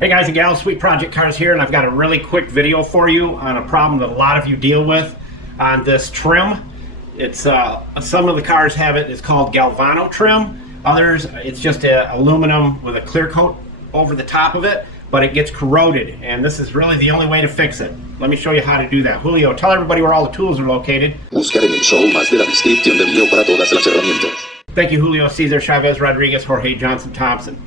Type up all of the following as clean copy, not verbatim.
Hey guys and gals, Sweet Project Cars here, and I've got a really quick video for you on a problem that a lot of you deal with on this trim. It's some of the cars have it. It's called Galvano trim. Others, it's just aluminum with a clear coat over the top of it, but it gets corroded, and this is really the only way to fix it. Let me show you how to do that. Julio, tell everybody where all the tools are located. Buscar en el show más de la descripción del video para todas las herramientas. Thank you, Julio, Cesar, Chavez, Rodriguez, Jorge, Johnson, Thompson.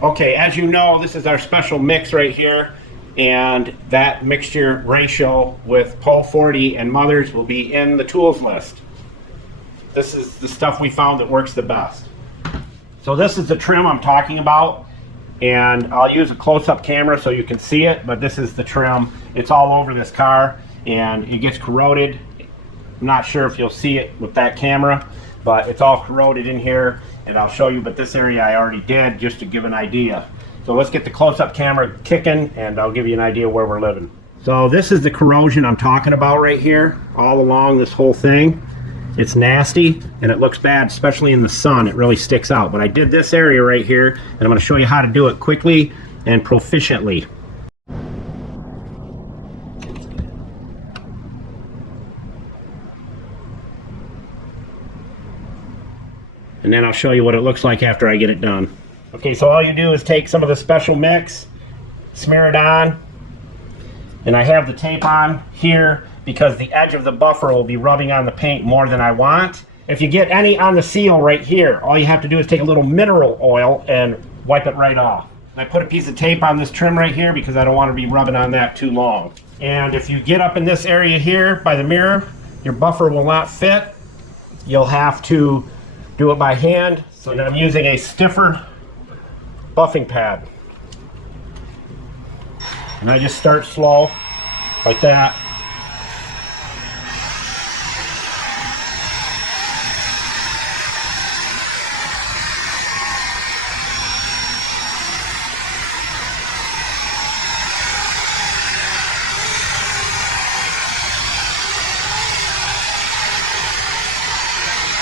Okay, as you know, this is our special mix right here, and that mixture ratio with Pole 40 and Mothers will be in the tools list. This is the stuff we found that works the best. So this is the trim I'm talking about, and I'll use a close-up camera so you can see it, but this is the trim. It's all over this car, and it gets corroded. I'm not sure if you'll see it with that camera, but it's all corroded in here, and I'll show you, but this area I already did just to give an idea. So let's get the close-up camera kicking, and I'll give you an idea where we're living. So this is the corrosion I'm talking about right here, all along this whole thing. It's nasty, and it looks bad, especially in the sun. It really sticks out. But I did this area right here, and I'm going to show you how to do it quickly and proficiently. And then I'll show you what it looks like after I get it done. Okay, so all you do is take some of the special mix, smear it on, and I have the tape on here because the edge of the buffer will be rubbing on the paint more than I want. If you get any on the seal right here, all you have to do is take a little mineral oil and wipe it right off. And I put a piece of tape on this trim right here because I don't want to be rubbing on that too long. And if you get up in this area here by the mirror, your buffer will not fit. You'll have to do it by hand. So then I'm using a stiffer buffing pad. And I just start slow, like that.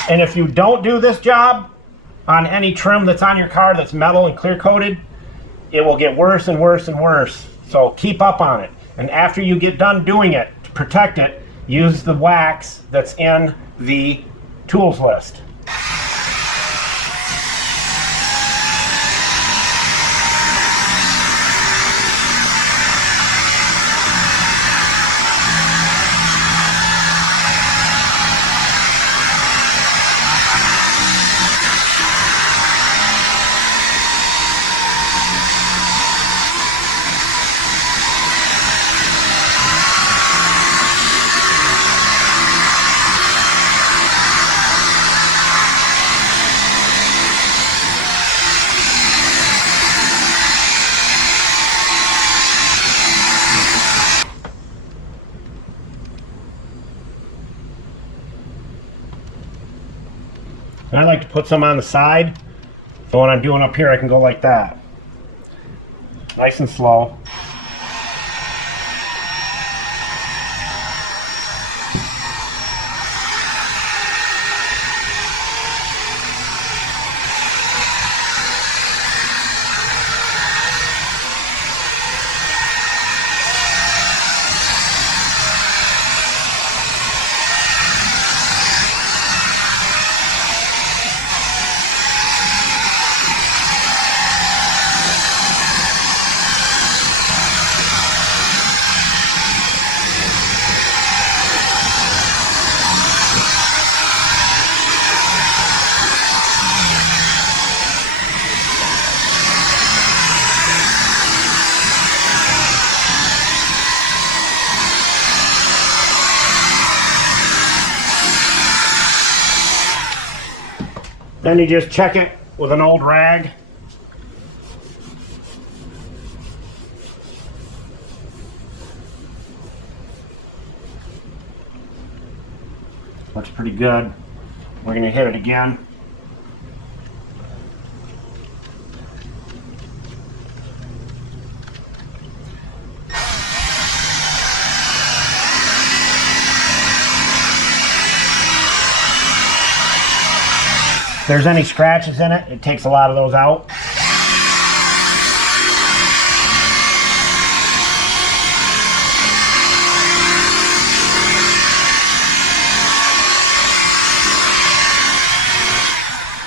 And if you don't do this job on any trim that's on your car that's metal and clear coated, it will get worse and worse and worse. So keep up on it. And after you get done doing it, to protect it, use the wax that's in the tools list. And I like to put some on the side, so when I'm doing up here I can go like that. Nice and slow. Then you just check it with an old rag. Looks pretty good. We're going to hit it again. If there's any scratches in it, it takes a lot of those out.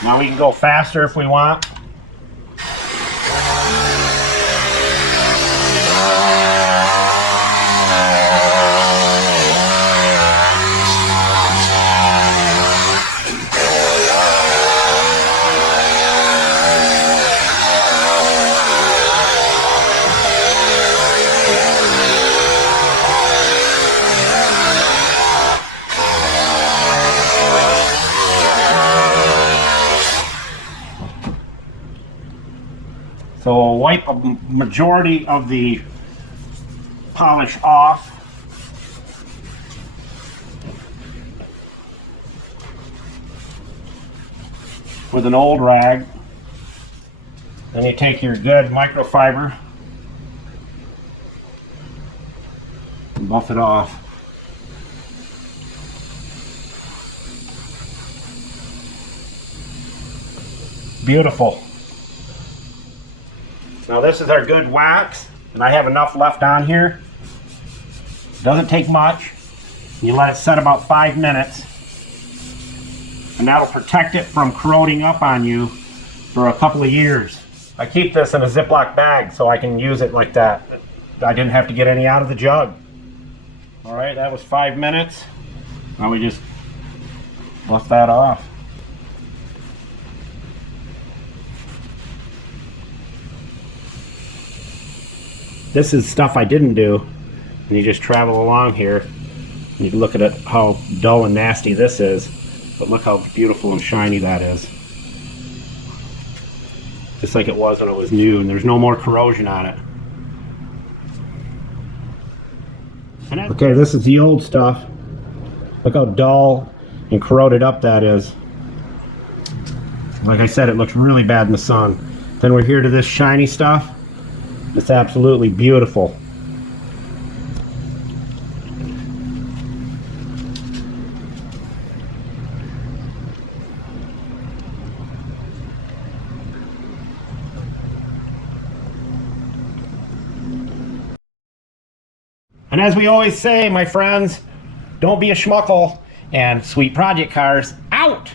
Now we can go faster if we want. So we'll wipe a majority of the polish off. With an old rag. Then you take your good microfiber and buff it off. Beautiful. Now this is our good wax, and I have enough left on here. Doesn't take much. You let it set about 5 minutes, and that'll protect it from corroding up on you for a couple of years. I keep this in a Ziploc bag so I can use it like that. I didn't have to get any out of the jug. All right, that was 5 minutes. Now we just buff that off. This is stuff I didn't do, and you just travel along here and you can look at it, how dull and nasty this is, but look how beautiful and shiny that is, just like it was when it was new, and there's no more corrosion on it. Okay, this is the old stuff. Look how dull and corroded up that is. Like I said, it looks really bad in the sun. Then we're here to this shiny stuff. It's absolutely beautiful. And as we always say, my friends, don't be a schmuckle, and Sweet Project Cars out!